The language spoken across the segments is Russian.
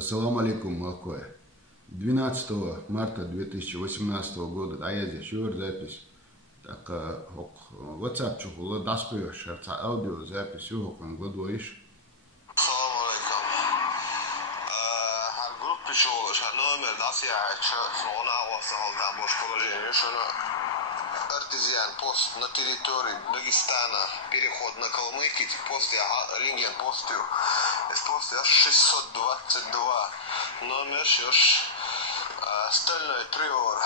Ассаламу алейкум, Малкоя. 12 марта 2018 года Аязя Шур запись. Так, WhatsApp чухула даспию шарца аудио запись ухом гладуиш. Ассаламу алейкум. Группа пришел, что номер дасия, что она оставил там положение, что артезиан пост на территории Дагестана, переход на Калмыкию, после рентген посту, из поста 622, номер шиш, стальной триор,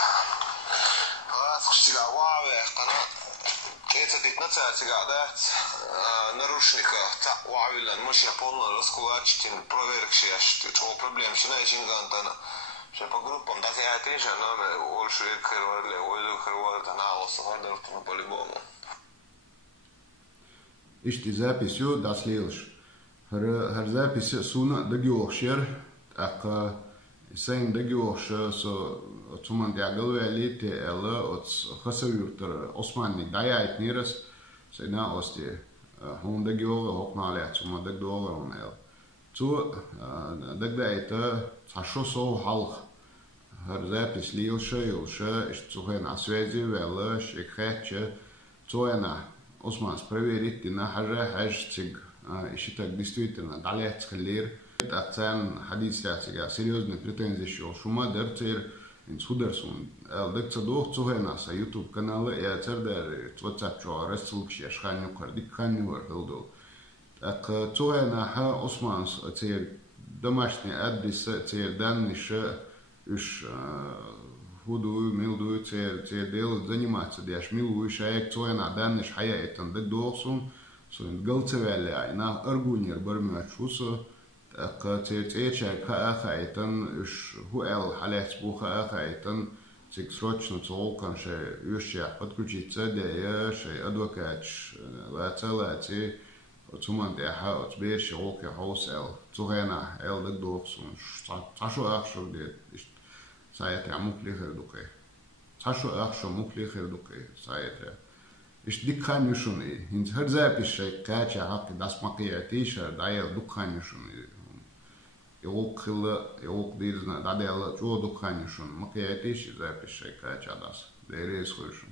раз кштига ваве, кана, это 15 гадат, нарушника, так вавилан, машина полная раскулачтин, проверкши, что проблем, что на чингантана. Что по группам, да, я тоже, но больше кровали, ой, кровали, да, на лосоводор, по-любому. Ишти записью даслилш. Хар запись суна дагиохшер, ака сайн дагиохша со цуман диагалуэлите элла от хасавюртер Османни даяйт нирас, сайна ости хун дагиога хокнале цума дагдога онел. Цу дагдайта цашосо халх. Her запись лилша, что на связи вела, шикхача, цоена Османс проверить на хажциг, еще так действительно далее цхлир. Это акцент хадисляция, серьезные претензии, что шума дерцер инсудерсун, декцадох цоена са YouTube канала и ацердер WhatsApp чо рассылки шханю кардик ханю вархилдо. Так цоена ха Османс цер домашний адрес цер данныша уж худую, милдую, те делают заниматься, дяш милую шаек, цоена данныш хаяйтан, дек дохсун, суин галцевеля, на аргунер бармячусу, так те чайк хаяйтан, уж хуэл халец буха хаяйтан, цик срочно цолкан, ше уж подключиться, да ше адвокатч, лацелати, цуман деха, отбер шолке хоусел, цоена, эл дек дохсун, ташу ахшо де, سايت عموك لي خيردوكي تاشو أخشو موك لي خيردوكي سايت إيش دكان يشوني هنز هرزا بيشي كاتشا حق داس مقياتيشا دايل دكان يشوني يوك خلا يوك ديرزنا دايل جو دكان يشون مقياتيشي زا بيشي كاتشا داس ديريس خوشون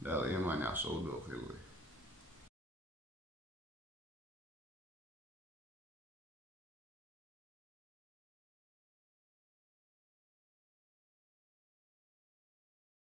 دايل إيمانيا سودو خيلوي